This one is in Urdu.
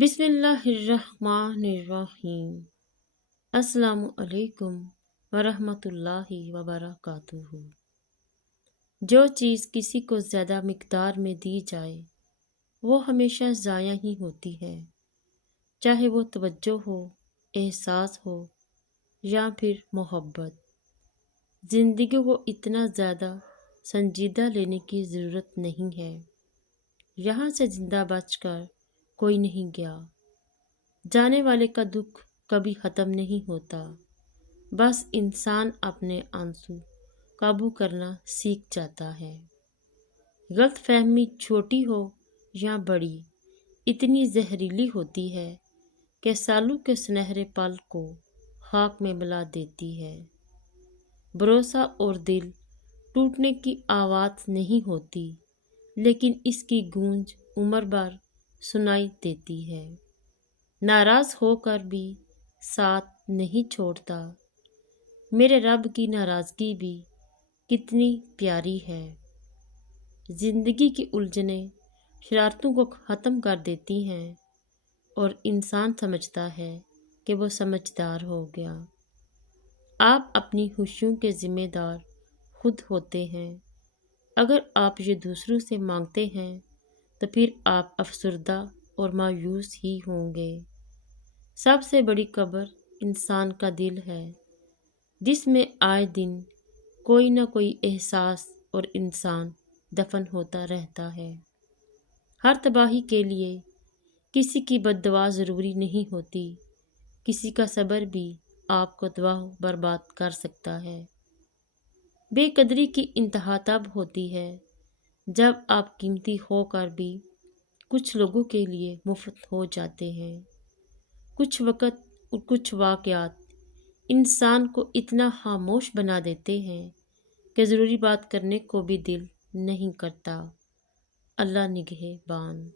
بسم اللہ الرحمن الرحیم۔ السلام علیکم ورحمۃ اللہ وبرکاتہ۔ جو چیز کسی کو زیادہ مقدار میں دی جائے وہ ہمیشہ ضائع ہی ہوتی ہے، چاہے وہ توجہ ہو، احساس ہو یا پھر محبت۔ زندگی کو اتنا زیادہ سنجیدہ لینے کی ضرورت نہیں ہے۔ یہاں سے زندہ بچ کر کوئی نہیں گیا۔ جانے والے کا دکھ کبھی ختم نہیں ہوتا، بس انسان اپنے آنسو قابو کرنا سیکھ جاتا ہے۔ غلط فہمی چھوٹی ہو یا بڑی اتنی زہریلی ہوتی ہے کہ سالوں کے سنہرے پل کو خاک میں ملا دیتی ہے۔ بھروسہ اور دل ٹوٹنے کی آواز نہیں ہوتی، لیکن اس کی گونج عمر بھر سنائی دیتی ہے۔ ناراض ہو کر بھی ساتھ نہیں چھوڑتا، میرے رب کی ناراضگی بھی کتنی پیاری ہے۔ زندگی کی الجھنیں شرارتوں کو ختم کر دیتی ہیں اور انسان سمجھتا ہے کہ وہ سمجھدار ہو گیا۔ آپ اپنی خوشیوں کے ذمہ دار خود ہوتے ہیں۔ اگر آپ یہ دوسروں سے مانگتے ہیں تو پھر آپ افسردہ اور مایوس ہی ہوں گے۔ سب سے بڑی قبر انسان کا دل ہے، جس میں آئے دن کوئی نہ کوئی احساس اور انسان دفن ہوتا رہتا ہے۔ ہر تباہی کے لیے کسی کی بد دعا ضروری نہیں ہوتی، کسی کا صبر بھی آپ کو تباہ و برباد کر سکتا ہے۔ بے قدری کی انتہا تب ہوتی ہے جب آپ قیمتی ہو کر بھی کچھ لوگوں کے لیے مفت ہو جاتے ہیں۔ کچھ وقت اور کچھ واقعات انسان کو اتنا خاموش بنا دیتے ہیں کہ ضروری بات کرنے کو بھی دل نہیں کرتا۔ اللہ نگہبان۔